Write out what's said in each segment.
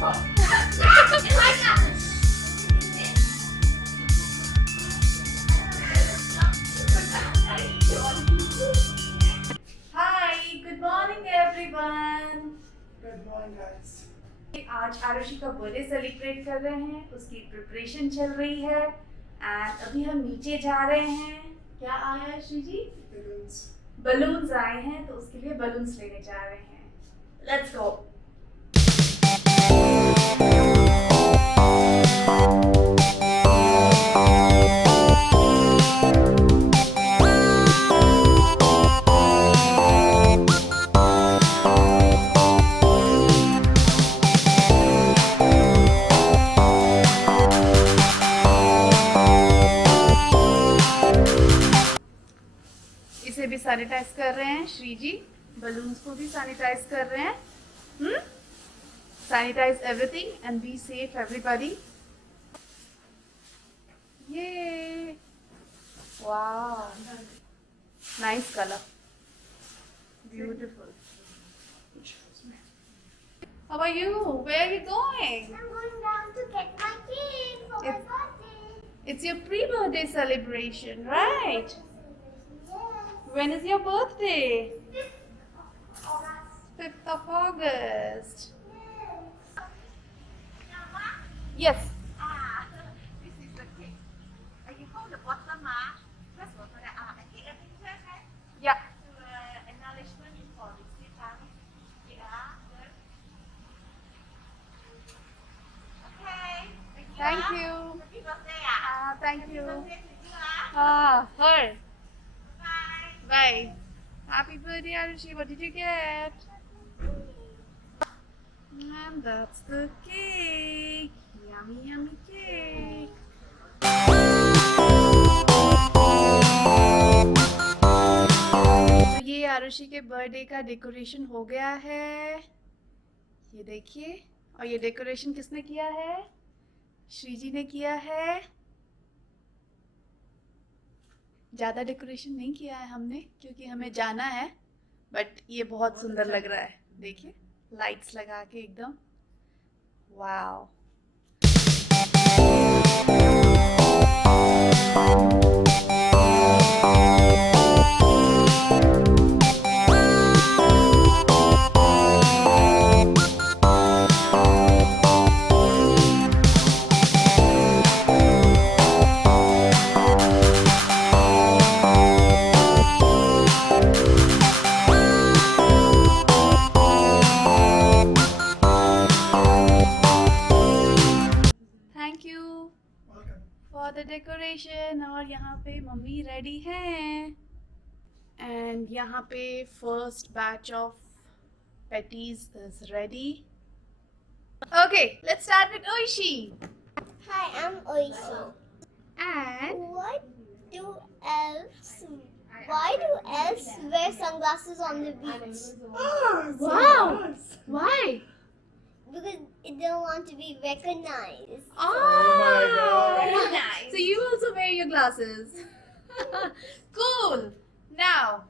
Hi, good morning everyone. Good morning, guys. आज आरुषि का birthday celebrate कर रहे हैं, उसकी प्रिपरेशन चल रही है एंड अभी हम नीचे जा रहे हैं. क्या आया है श्री जी? बलून्स आए हैं तो उसके लिए बलून्स लेने जा रहे हैं. Let's go. इसे भी सैनिटाइज कर रहे हैं श्री जी. बलून्स को भी सैनिटाइज कर रहे हैं. Sanitize everything and be safe, everybody. Yay! Wow, nice color, beautiful. How are you? Where are you going? I'm going down to get my cake for my birthday. It's your pre-birthday celebration, right? Yes. When is your birthday? 5th August. 5th of August. Yes. Yes. This is the cake. You hold the bottom, first of all, I take a picture, okay? Yeah. To acknowledgement for this time. Yeah, good. Okay. Thank you. Happy birthday, Thank you. Happy birthday to you, Her. Bye. Bye. Happy birthday, Arushi. What did you get? And that's the cake. Yummy, yummy cake. तो ये आरुषि के birthday का decoration हो गया है. ये देखिए. और ये डेकोरेशन किसने किया है? श्री जी ने किया है. ज़्यादा डेकोरेशन नहीं किया है हमने क्योंकि हमें जाना है. बट ये बहुत सुंदर लग रहा है. देखिए लाइट्स लगा के एकदम. Wow. Thank you for the decoration. और यहाँ पे मम्मी रेडी हैं. एंड यहाँ पे first batch of patties is ready. Okay, let's start with Oishi. Hi, I'm Oishi. And Why do elves wear sunglasses on the beach? wow, why? Because they don't want to be recognized. Oh, Very nice. So you also wear your glasses. Cool. Now,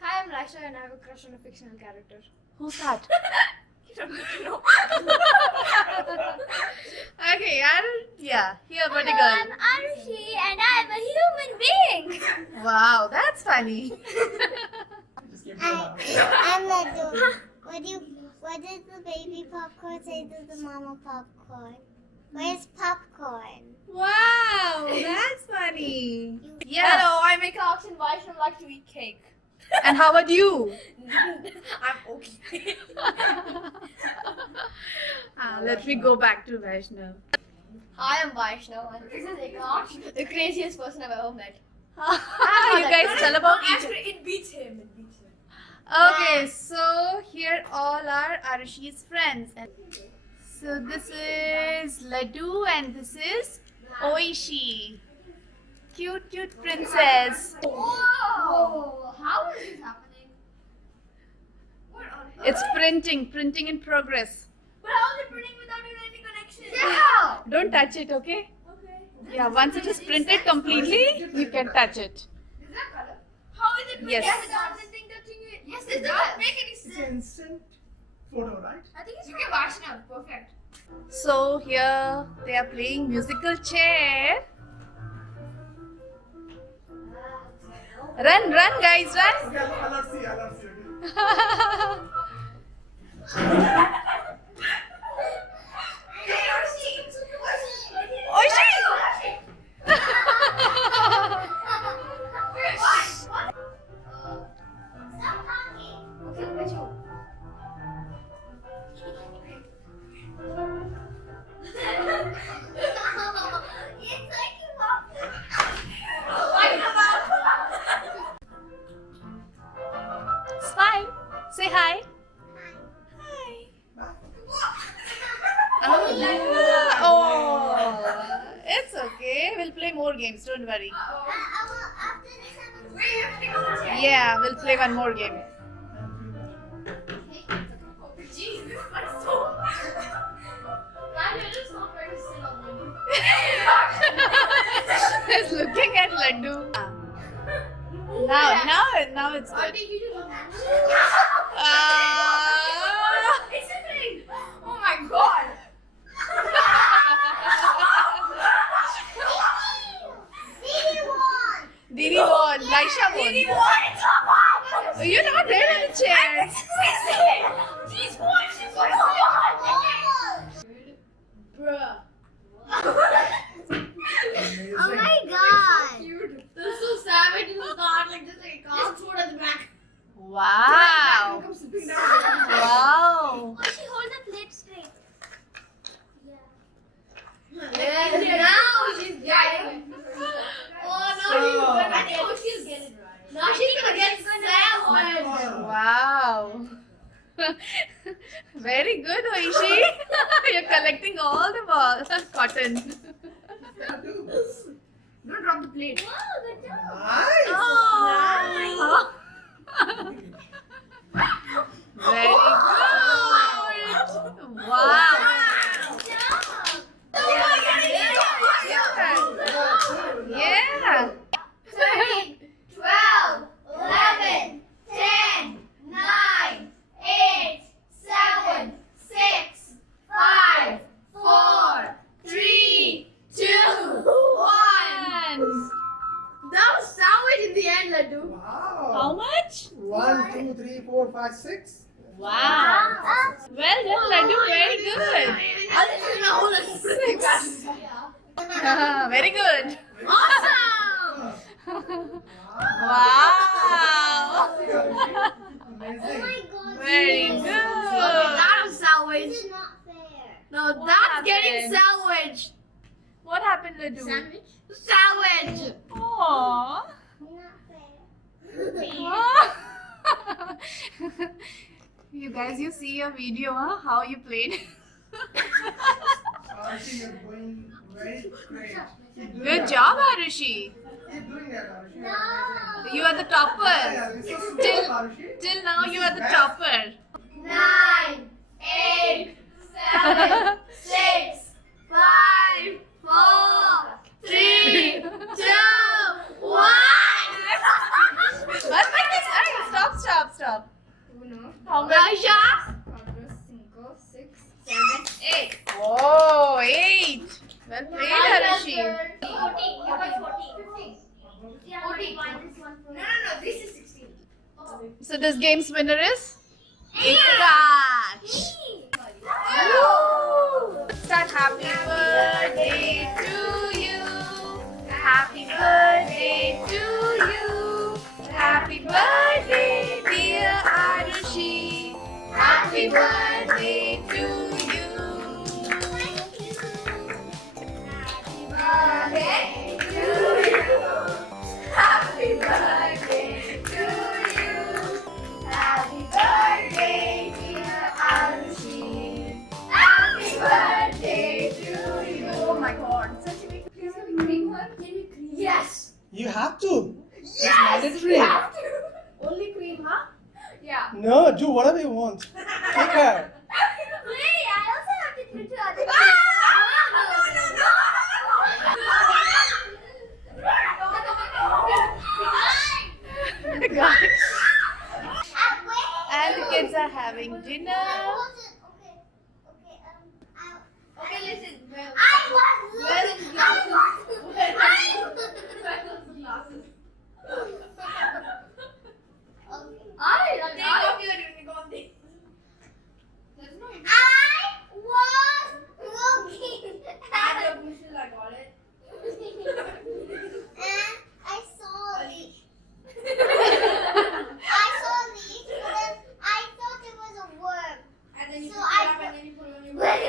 Hi, I'm Raisha and I have a crush on a fictional character. who's that? You don't need to know. Okay, yeah, here, pretty Hello, girl. I'm Arushi and I'm a human being. Wow, that's funny. I'm Laddu. What does the baby popcorn say to the mama popcorn? Where's popcorn? Wow, that's funny. Yeah. Hello, I'm Mika and Vaishnav like to eat cake. And how about you? I'm okay. Let me go back to Vaishnav. Hi, I'm Vaishnav and this is Akash, the craziest person I've ever met. You guys tell about each other. It beats him. It beats him. Okay, so here all are Arushi's friends. And so this is Laddu and this is Oishi. Cute princess. Whoa! How is this happening? It's printing in progress. But how is it printing without even any connection? Yeah! Don't touch it, okay? Okay. Yeah, once it is printed completely, you can touch it. Is that color? How is it Yes. without the thing touching it? Yes, it doesn't make any It's sense. an instant photo, right? I think it's okay, Vaishnav. Perfect. So here they are playing musical chair. Run, run, guys, run! I'll see. Oishi! Okay, look at you. Smile. Say hi. Hi. Oh, it's okay. We'll play more games. Don't worry. Yeah, we'll play one more game. Jesus, I'm so. It's not very sit on me. He's looking at Laddu. Now it's good. It's happening! Oh my god! Didi won. Laisha won. Didi won! It's not mine! You're not there on the chair. She's won! She's won! Bruh. Oh my god. Cute. They're so savage in the car, like this, like car sword at the back. Wow. Come slipping down. Wow. Oh, she hold the plate straight. Yeah, now she's getting it. Oh no, So- I think she's getting it right. Now she's gonna get salmon. Wow. Very good, Oishi. You're collecting all the balls. Cotton. Don't drop the plate. Nice. Oh. Very good. Wow. Yeah. 13, 12, 11, 10, 9, 8, 7, 6, 5, 4, 3, 2, 1. That was sandwich in the end, Laddu. Wow. How much? 1, 2, 3, 4, 5, 6. Wow. Well done, Laddu. Very good. Very good. Awesome! Wow. Amazing. Very good. That was sandwich. This is not fair. No, What that's getting happened? sandwich. What happened, Laddu? Sandwich. Aww. Not fair. You guys, you see your video, huh? How you played. I think you're doing very great. Keep doing Good that. job, Arushi. Keep doing that, Arushi. No. You are the topper. Yeah, this is super, Till, Arushi. till now, you are the topper. 9, 8, 7, 6, 5, 4, 3, 2, 1. Stop. How many? Malaysia? 8. Oh, 8. Well played, Arushi. 40. You got 40. 40. No, this is 16. So this game's winner is Ikraj. Start happy birthday to you. Happy birthday to you. Happy birthday, dear Arushi. Happy birthday to you. Happy birthday to you. Happy birthday to you. Happy birthday, dear Arushi. Happy birthday to you. Oh my god. Such a big. Please can we cream her? Can we cream? Yes. You have to. Yes. It's mandatory. We have to. Only cream, huh? Yeah. No, do whatever you want. Take her. Wait, I also have to do two other Guys. And the kids are having dinner. Okay.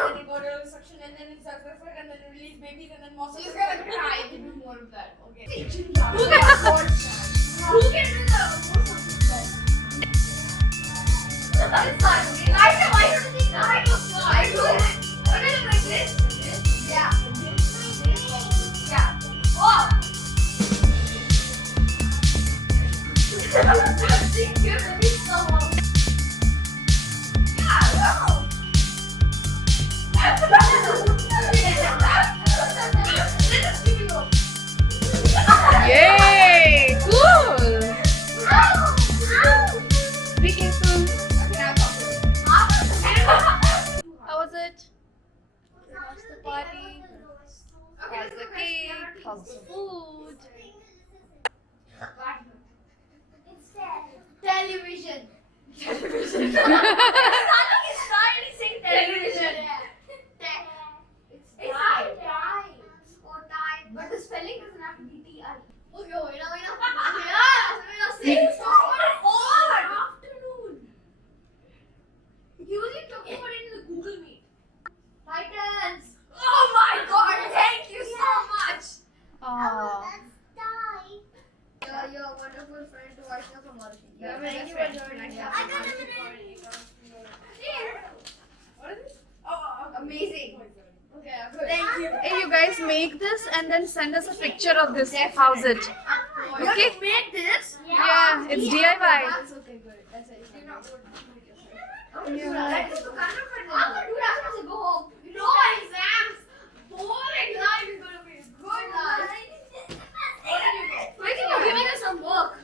then you go to the suction and then it sucks and then you release babies and then more. So you're gonna cry. Give me more of that. Okay. Who can do the It's fine. I don't think I do it. Put it like this. Yeah. Yeah. Oh. You're gonna be so long. Yeah. No. Yay! Cool! Be careful. How was it? How's the party? How's the cake? How's the food? Television. Television. It's trying to say television. It's time. Or time. But the spelling doesn't have to be T-I. Okay, wait. Yeah. Say this on afternoon. Usually talking about it in the Google Meet. Titans. Oh my God! Thank you so much. Aww. You're a wonderful friend to watch from Malaysia. Thank you for joining us. I got a minute. What is this? Oh, amazing. Okay, good. Thank you. Hey, you guys make this and then send us a picture of this. How's it? Okay. You made this? Yeah, it's DIY. That's okay, good. That's it. You're not going to do it yourself. Yeah. That is the kind of friend I'm going to do that once I go home. No exams. Boring life is going to be a good life. What did you get? Wait, you're giving us some work.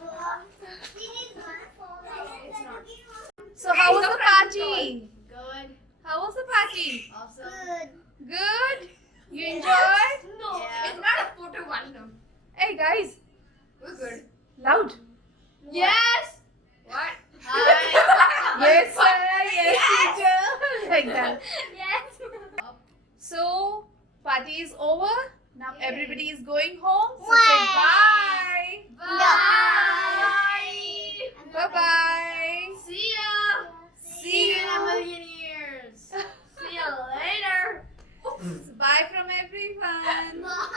So how was the party? Good. How was the party? Awesome. Good? You enjoyed? No, it's not a photo one. Hey guys, We're good. loud. Yes. What? Hi. Yes sir, yes teacher. Like that. Yes. So, party is over. Now everybody is going home. So Bye. say bye. Bye. Bye bye. See ya. See you in a million years. See ya later. Bye from everyone. Bye.